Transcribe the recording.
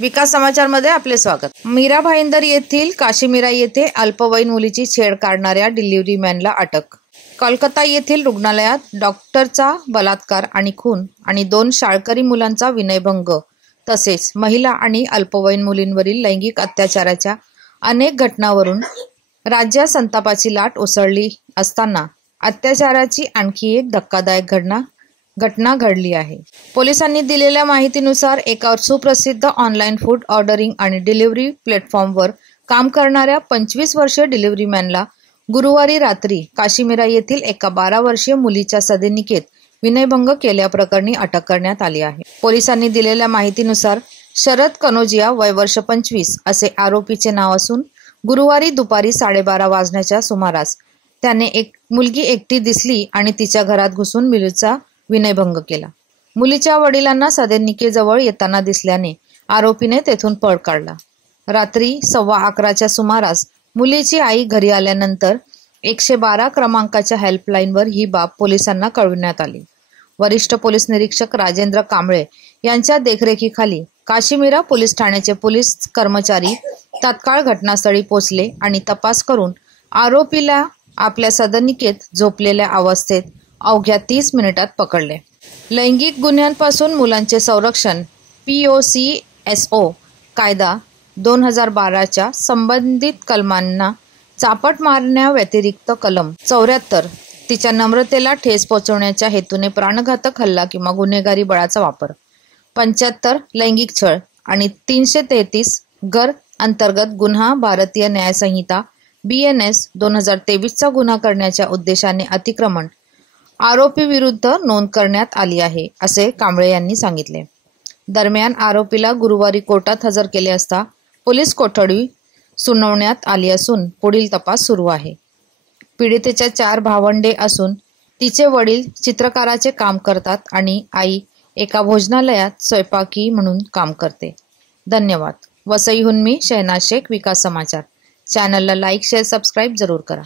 विकास समाचारमध्ये आपले स्वागत। मीरा भाईंदर येथील काशीमीरा येथे अल्पवयीन मुलीची छेड काढणाऱ्या डिलिव्हरी मॅनला अटक। कोलकाता येथील रुग्णालयात डॉक्टरचा बलात्कार आणि खून आणि 2 शाळकरी मुलांचा विनयभंग तसेच महिला आणि अल्पवयीन मुलींवरील लैंगिक अत्याचाराच्या अनेक घटनांवरून राज्यात संतापाची लाट उसळली असताना अत्याचाराची आणखी एक धक्कादायक घटना घडली आहे। पोलिसांनी दिलेल्या माहितीनुसार एका सुप्रसिद्ध ऑनलाईन फूड ऑर्डरिंग आणि डिलिव्हरी प्लॅटफॉर्मवर काम करणाऱ्या 25 वर्षीय डिलिव्हरी मॅनला गुरुवारी रात्री काशीमीरा येथील एका 12 वर्षीय मुलीच्या सदनिकेत विनयभंग केल्याप्रकरणी अटक करण्यात आली आहे। पोलिसांनी दिलेल्या माहितीनुसार शरद कनोजिया वय वर्ष 25 असे आरोपीचे नाव असून गुरुवारी दुपारी 12:30 वाजण्याच्या सुमारास त्याने एक मुलगी एकटी दिसली आणि तिच्या घरात घुसून मुलीचा विनयभंग केला। मुलीच्या वडिलांना सदनिकेजवळ येताना दिसल्याने आरोपीने तेथून पळ काढला। रात्री 11:15च्या सुमारास मुलीची आई घरी आल्यानंतर 112 क्रमांकाच्या हेल्पलाईनवर ही बाब पोलिसांना कळविण्यात आली। वरिष्ठ पोलीस निरीक्षक राजेंद्र कांबळे यांच्या देखरेखीखाली काशीमीरा पोलीस ठाण्याचे पोलीस कर्मचारी तात्काळ घटनास्थळी पोहोचले आणि तपास करून आरोपीला आपल्या सदनिकेत झोपलेल्या अवस्थेत अवघ्या 30 मिनिटात पकडले। लैंगिक गुन्ह्यांपासून मुलांचे संरक्षण POCSO कायदा 2012च्या संबंधित कलमांना चापट मारण्याव्यतिरिक्त कलम 74 तिच्या नम्रतेला ठेच पोहोचवण्याच्या हेतूने प्राणघातक हल्ला किंवा गुन्हेगारी बळाचा वापर, 75 लैंगिक छळ आणि 333 घर अंतर्गत गुन्हा भारतीय न्याय संहिता BNS 2023चा गुन्हा करण्याच्या उद्देशाने अतिक्रमण आरोपी विरुद्ध नोंद करण्यात आली आहे, असे कांबळे यांनी सांगितले। दरम्यान आरोपीला गुरुवारी कोर्टात हजर केले असता पोलीस कोठडी सुनावण्यात आली असून पुढील तपास सुरू आहे। पीडितेच्या 4 भावंडे असून तिचे वडील चित्रकाराचे काम करतात आणि आई एका भोजनालयात स्वयंपाकी म्हणून काम करते। धन्यवाद। वसईहून मी शहनाज शेख, विकास समाचार। चॅनलला लाईक, शेअर, सबस्क्राईब जरूर करा।